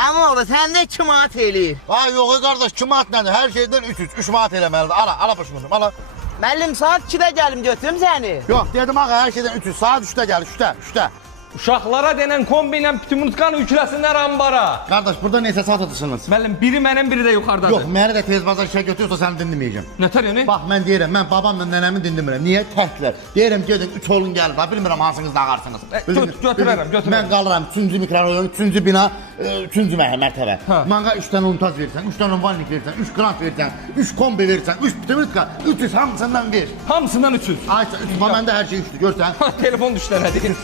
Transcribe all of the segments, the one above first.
Ama ola səndə 2 manat eləyir. Vay yox qardaş 2 manat nədir? Hər şeydən 3 manat eləməlidir. Ala başımı, ala. Müəllim saat 2-də gəlim götürüm səni. Yox, dedim ağa hər şeydən 300. Saat 3-də gəl, 3-də. Uşaqlara denən kombi ilə Pitimurtkanı yükləsinlər ambara. Qardaş, burada neçə saat atışsınız? Müəllim, biri mənim, biri də yuxarıdadır. Yox, məni də tez bazar işə götürürsə səni dinləməyəcəm. Nətər yəni? Bax, mən deyirəm, mən babamla nənəmi dinləmirəm. Niyə? Təhkilər. Deyirəm, gedin, 3 olun gəlin. Ha, bilmirəm hansınız da ağarsınız. Götürərəm. Mən qalıram 3-cü mikrorayon, 3-cü bina, 3-cü mərtəbə. Mənə 3 dənə untaz verirsən, 3 dənə vannik verirsən, 3 grant verirsən, 3 kombi verirsən, 3 Pitimurtka, 300 hamısından ver. Hamısından 300. Ayça, məndə hər şey 3-dür, görsən. Telefon düşdələdi.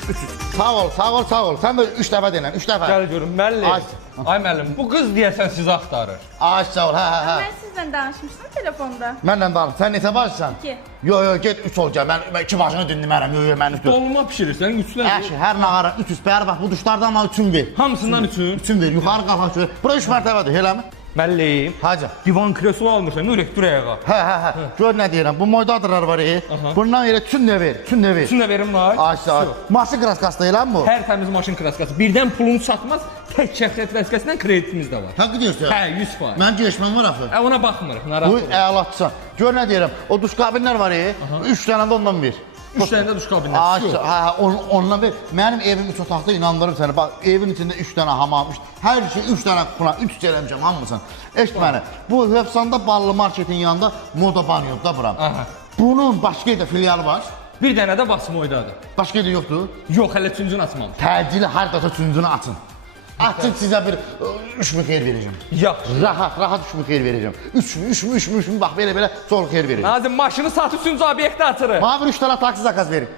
Sağ ol. Sən də 3 dəfə denən, 3 dəfə. Gəl görüm, müəllim. Ay müəllim, bu qız deyəsən sizi axtarır. Ayça, hə. Ben sizle danışmıştım telefonda. Mənlə danış. Sən neçə başsan? 2. Yox, get 3 ol gəl. Mən 2 başını dinləmərəm. Yox, mən 3. Dolma pişirirsən, güclən. Əşi, hər nağara 300 bəyər bax bu duşlardan amma 3-ün ver. Hamısından 300. 3-ün ver. Yuxarı qalxaq şöyle. Bura 3 mərtəbədir, eləmi? Müəllim, Hacı. divan kreslo almışsan, ürək dur ayağa. Hə. Gör nə deyirəm. Bu moydadırlar var. Bundan elə üçün də ver. Üçünə verim nay. Ayça. Maşın kraskası eləmi bu? Hər təmiz maşın kraskası. Birdən pulunu satmaz, tək şəxsiyyət kraskasından kreditimiz də var. Həqiqi deyirsən? Hə, 100%. Mən girişməm var axı. Ona baxmırıq, Bu narahat olma. əlatçısan. Gör nə deyirəm. O duş kabinlər var. 3 dənə də ondan ver. 3 dənə də duş kabineti. Ayça, onunla ver. Mənim evim 3 otaqda inandırım səni. Bax, evin içində 3 dənə hamam, hər şey 3 dənə kuna, 3 eləmişəm hamısını. Eşit məni. Bu Hövsanda Ballı marketin yanında moda banyodur da buram. Bunun başqa yerdə filialı var. Bir dənə də basmoydadır. Başqa yerdə yoxdur. Yox, hələ üçüncünü açmam. Təcili hardasa üçüncünü açın. Açın sizə bir 3000 xeyir verəcəm. Yaxşı. Rahat 3000 xeyir verəcəm. 3000 bax belə sol xeyir verəcəm. Nazım maşını sat üçüncü obyektə açırıq. Mənə bir 3 dənə taksi zakaz verin.